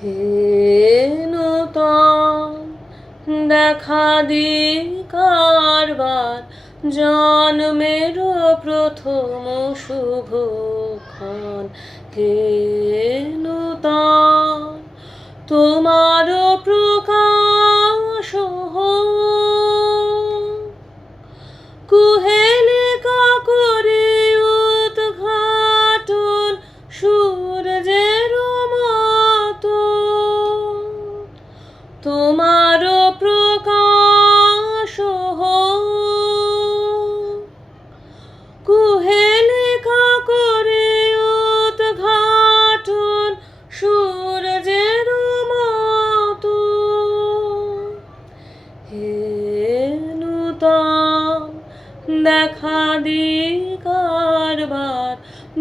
হে নূতন দেখা দিকারবার জন্মের প্রথম শুভক্ষণ। হে নূতন তোমার প্রকাশ হোক, কুহেলিকা করে উদ্ঘাটন সূর্যের মতো। তোমার প্রকাশ হোক, কুহেলিকা করে উদ্ঘাটন সূর্যের মতো। হে নূতন দেখা দিকারবার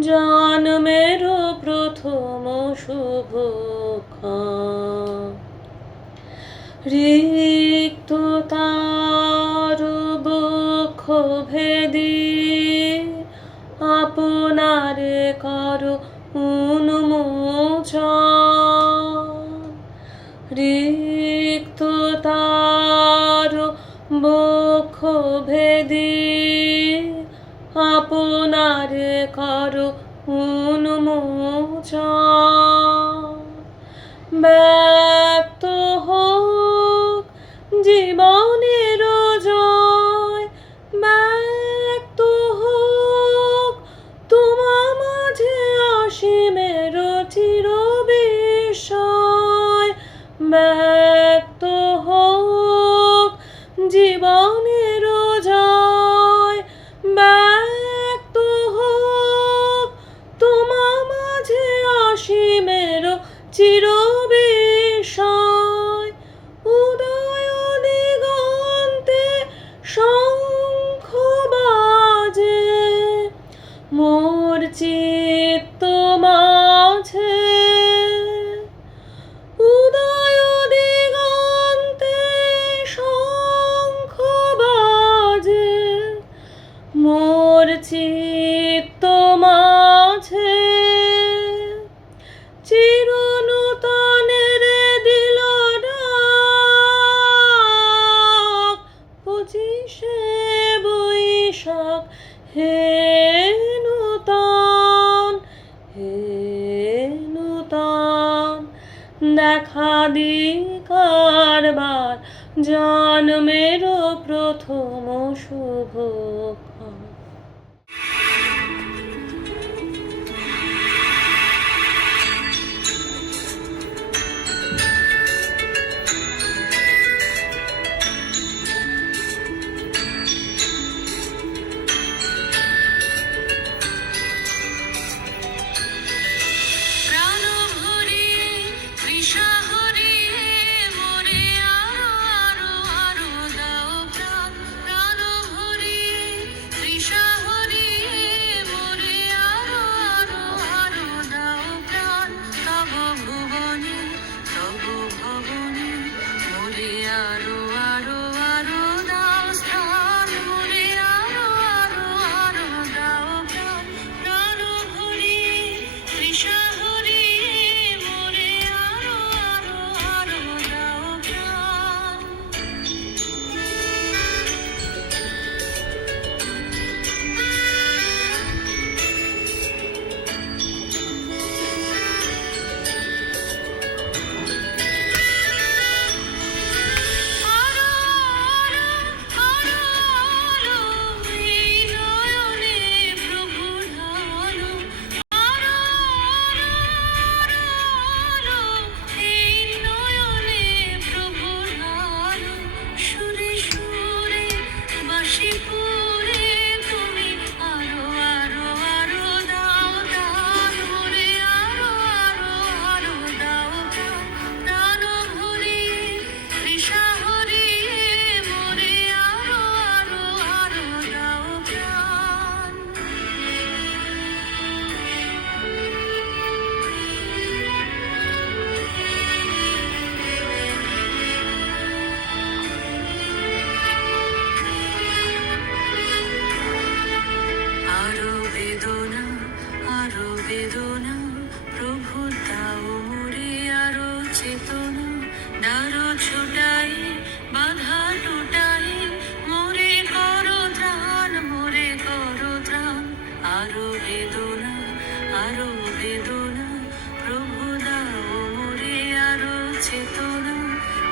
জন্মের প্রথম শুভক্ষণ। রিক্ততার বক্ষ ভেদি আপনারে করো উন্মোচন। রিক্ততার বক্ষ ভেদি আপনারে করো উন্মোচন। ব্যক্ত হোক জীবনের জয়, ব্যক্ত হোক তোমা মাঝে অসীমের চির বিস্ময়। ব্যক্ত হোক জীবনের জয়, ব্যক্ত হোক তোমা মাঝে অসীমের চির বিস্ময়। উদয় দিগন্তে শঙ্খ বাজে, মোর চিত্ত মাঝে। উদয় দিগন্তে শঙ্খ বাজে, মোর চিত্ত মাঝে। চির নূতনের দিল ডাক, 25শে বৈশাখ। হে নূতন, হে নূতন দেখা দিকারবার জন্মের প্রথম শুভক্ষণ। প্রাণ ভরিয়ে তৃষা হরিয়ে মোরে আরো আরো আরো দাও প্রাণ। প্রাণ ভরিয়ে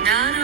দ্বার